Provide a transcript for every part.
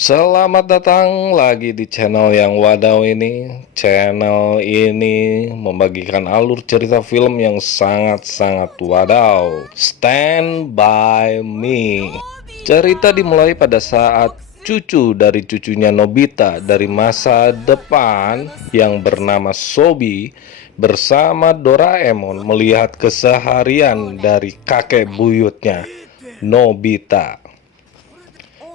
Selamat datang lagi di channel yang wadaw ini. Channel ini membagikan alur cerita film yang sangat-sangat wadaw. Stand by me. Cerita dimulai pada saat cucu dari cucunya Nobita dari masa depan yang bernama Sobi bersama Doraemon melihat keseharian dari kakek buyutnya, Nobita.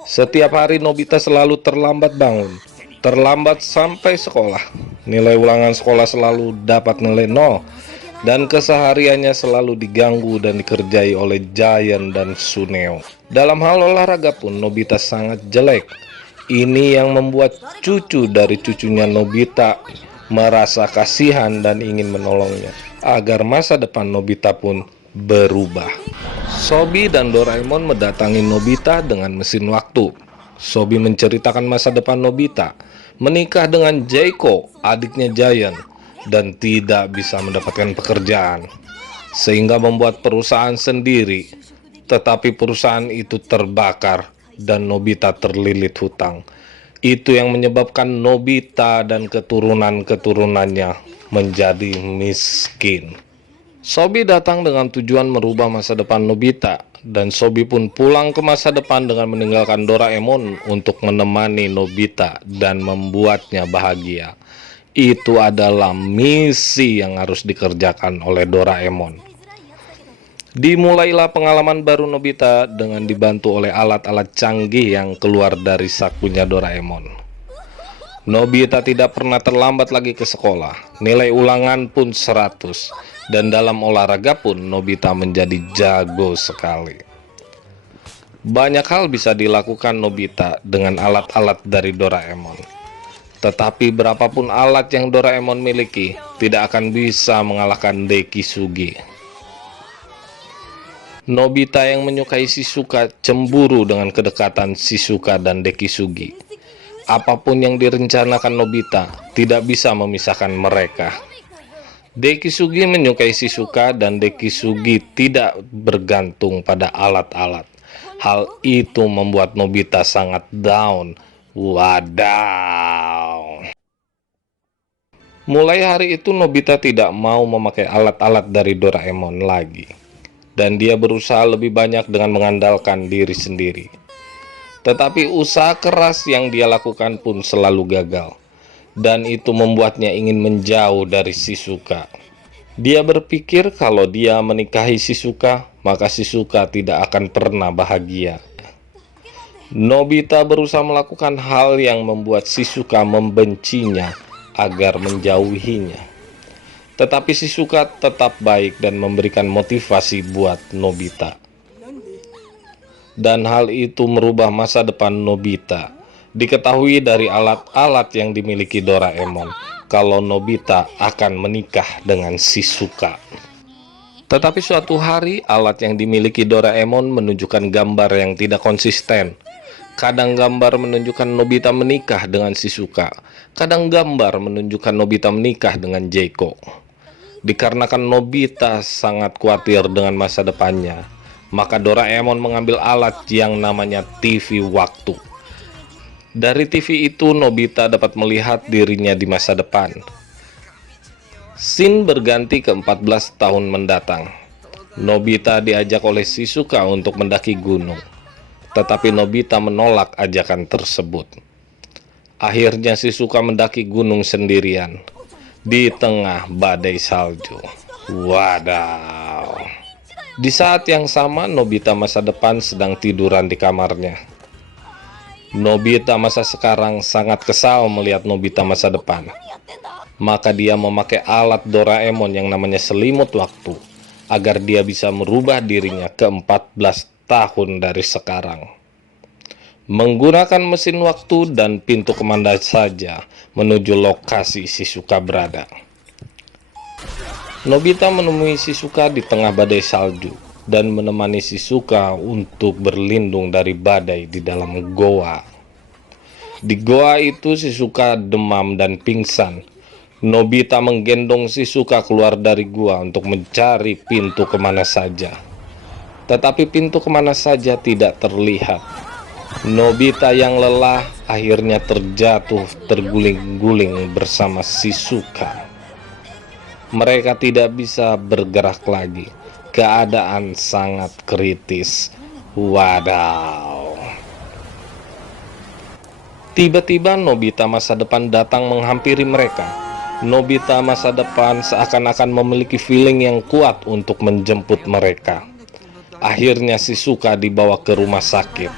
Setiap hari Nobita selalu terlambat bangun, terlambat sampai sekolah. Nilai ulangan sekolah selalu dapat nilai nol, dan kesehariannya selalu diganggu dan dikerjai oleh Giant dan Suneo. Dalam hal olahraga pun Nobita sangat jelek. Ini yang membuat cucu dari cucunya Nobita merasa kasihan dan ingin menolongnya agar masa depan Nobita pun berubah. Sobi dan Doraemon mendatangi Nobita dengan mesin waktu. Sobi menceritakan masa depan Nobita, menikah dengan Jaiko, adiknya Giant, dan tidak bisa mendapatkan pekerjaan, sehingga membuat perusahaan sendiri. Tetapi perusahaan itu terbakar dan Nobita terlilit hutang. Itu yang menyebabkan Nobita dan keturunan-keturunannya menjadi miskin. Sobi datang dengan tujuan merubah masa depan Nobita, dan Sobi pun pulang ke masa depan dengan meninggalkan Doraemon untuk menemani Nobita dan membuatnya bahagia. Itu adalah misi yang harus dikerjakan oleh Doraemon. Dimulailah pengalaman baru Nobita dengan dibantu oleh alat-alat canggih yang keluar dari sakunya Doraemon. Nobita tidak pernah terlambat lagi ke sekolah. Nilai ulangan pun 100. Dan dalam olahraga pun Nobita menjadi jago sekali. Banyak hal bisa dilakukan Nobita dengan alat-alat dari Doraemon. Tetapi berapapun alat yang Doraemon miliki, tidak akan bisa mengalahkan Dekisugi. Nobita yang menyukai Shizuka cemburu dengan kedekatan Shizuka dan Dekisugi. Apapun yang direncanakan Nobita tidak bisa memisahkan mereka. Dekisugi menyukai Shizuka dan Dekisugi tidak bergantung pada alat-alat. Hal itu membuat Nobita sangat down. Wadaw. Mulai hari itu Nobita tidak mau memakai alat-alat dari Doraemon lagi. Dan dia berusaha lebih banyak dengan mengandalkan diri sendiri. Tetapi usaha keras yang dia lakukan pun selalu gagal. Dan itu membuatnya ingin menjauh dari Shizuka. Dia berpikir kalau dia menikahi Shizuka, maka Shizuka tidak akan pernah bahagia. Nobita berusaha melakukan hal yang membuat Shizuka membencinya agar menjauhinya. Tetapi Shizuka tetap baik dan memberikan motivasi buat Nobita. Dan hal itu merubah masa depan Nobita. Diketahui dari alat-alat yang dimiliki Doraemon kalau Nobita akan menikah dengan Shizuka. Tetapi suatu hari alat yang dimiliki Doraemon menunjukkan gambar yang tidak konsisten. Kadang gambar menunjukkan Nobita menikah dengan Shizuka, kadang gambar menunjukkan Nobita menikah dengan Jaiko. Dikarenakan Nobita sangat khawatir dengan masa depannya, maka Doraemon mengambil alat yang namanya TV waktu. Dari TV itu Nobita dapat melihat dirinya di masa depan. Scene berganti ke 14 tahun mendatang. Nobita diajak oleh Shizuka untuk mendaki gunung. Tetapi Nobita menolak ajakan tersebut. Akhirnya Shizuka mendaki gunung sendirian di tengah badai salju. Wadaw. Di saat yang sama Nobita masa depan sedang tiduran di kamarnya. Nobita masa sekarang sangat kesal melihat Nobita masa depan. Maka dia memakai alat Doraemon yang namanya selimut waktu agar dia bisa merubah dirinya ke 14 tahun dari sekarang. Menggunakan mesin waktu dan pintu kemana saja menuju lokasi Shizuka berada. Nobita menemui Shizuka di tengah badai salju dan menemani Shizuka untuk berlindung dari badai di dalam goa. Di goa itu Shizuka demam dan pingsan. Nobita menggendong Shizuka keluar dari gua untuk mencari pintu kemana saja. Tetapi pintu kemana saja tidak terlihat. Nobita yang lelah akhirnya terjatuh terguling-guling bersama Shizuka. Mereka tidak bisa bergerak lagi. Keadaan sangat kritis. Wadaw. Tiba-tiba Nobita masa depan datang menghampiri mereka. Nobita masa depan seakan-akan memiliki feeling yang kuat untuk menjemput mereka. Akhirnya Shizuka dibawa ke rumah sakit.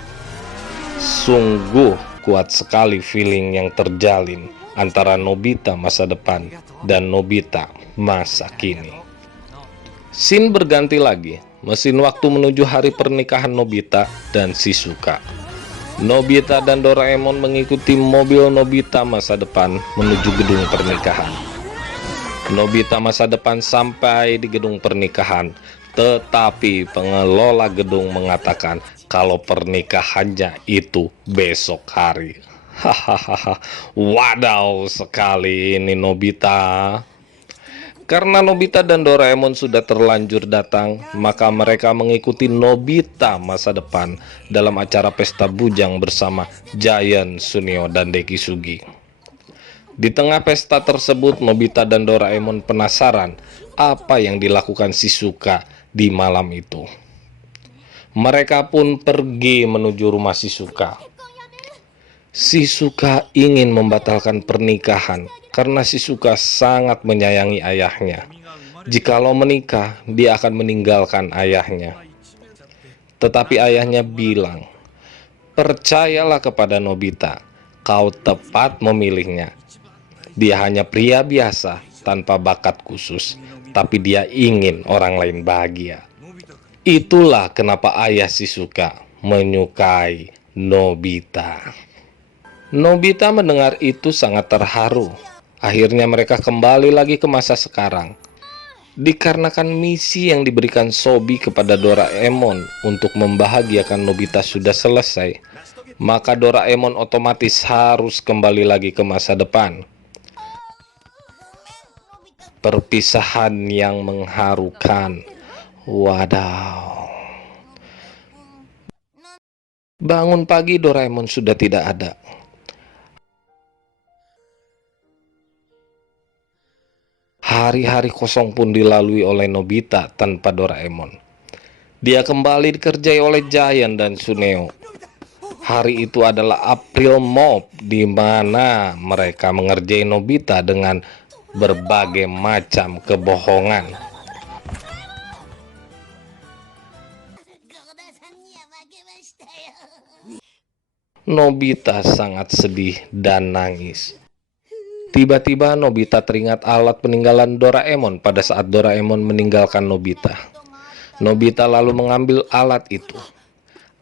Sungguh kuat sekali feeling yang terjalin antara Nobita masa depan dan Nobita masa kini. Scene berganti lagi. Mesin waktu menuju hari pernikahan Nobita dan Shizuka. Nobita dan Doraemon mengikuti mobil Nobita masa depan menuju gedung pernikahan. Nobita masa depan sampai di gedung pernikahan, tetapi pengelola gedung mengatakan kalau pernikahannya itu besok hari. Hahaha, wadaw sekali ini Nobita. Karena Nobita dan Doraemon sudah terlanjur datang, maka mereka mengikuti Nobita masa depan dalam acara pesta bujang bersama Giant, Suneo, dan Dekisugi. Di tengah pesta tersebut, Nobita dan Doraemon penasaran apa yang dilakukan Shizuka di malam itu. Mereka pun pergi menuju rumah Shizuka. Shizuka ingin membatalkan pernikahan karena Shizuka sangat menyayangi ayahnya. Jikalau menikah, dia akan meninggalkan ayahnya. Tetapi ayahnya bilang, "Percayalah kepada Nobita, kau tepat memilihnya. Dia hanya pria biasa tanpa bakat khusus, tapi dia ingin orang lain bahagia." Itulah kenapa ayah Shizuka menyukai Nobita. Nobita mendengar itu sangat terharu. Akhirnya mereka kembali lagi ke masa sekarang. Dikarenakan misi yang diberikan Sobi kepada Doraemon untuk membahagiakan Nobita sudah selesai, maka Doraemon otomatis harus kembali lagi ke masa depan. Perpisahan yang mengharukan. Wadaw. Bangun pagi Doraemon sudah tidak ada. Hari-hari kosong pun dilalui oleh Nobita tanpa Doraemon. Dia kembali dikerjai oleh Giant dan Suneo. Hari itu adalah April Mop, di mana mereka mengerjai Nobita dengan berbagai macam kebohongan. Nobita sangat sedih dan nangis. Tiba-tiba Nobita teringat alat peninggalan Doraemon pada saat Doraemon meninggalkan Nobita. Nobita lalu mengambil alat itu.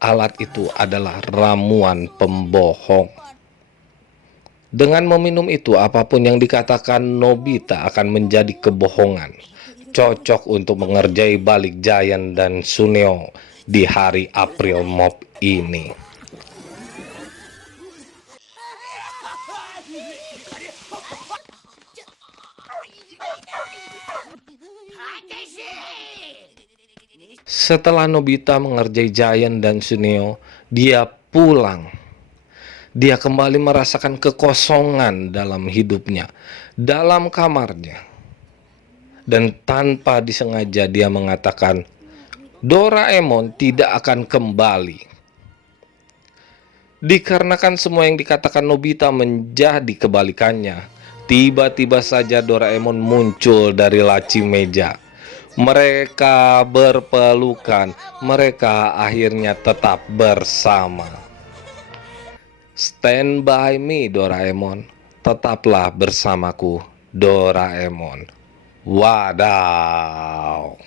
Alat itu adalah ramuan pembohong. Dengan meminum itu, apapun yang dikatakan Nobita akan menjadi kebohongan. Cocok untuk mengerjai balik Giant dan Suneo di hari April Mop ini. Setelah Nobita mengerjai Giant dan Suneo, dia pulang. Dia kembali merasakan kekosongan dalam hidupnya, dalam kamarnya. Dan tanpa disengaja dia mengatakan, Doraemon tidak akan kembali. Dikarenakan semua yang dikatakan Nobita menjadi kebalikannya, tiba-tiba saja Doraemon muncul dari laci meja. Mereka berpelukan, mereka akhirnya tetap bersama. Stand by me, Doraemon. Tetaplah bersamaku, Doraemon. Wadaw.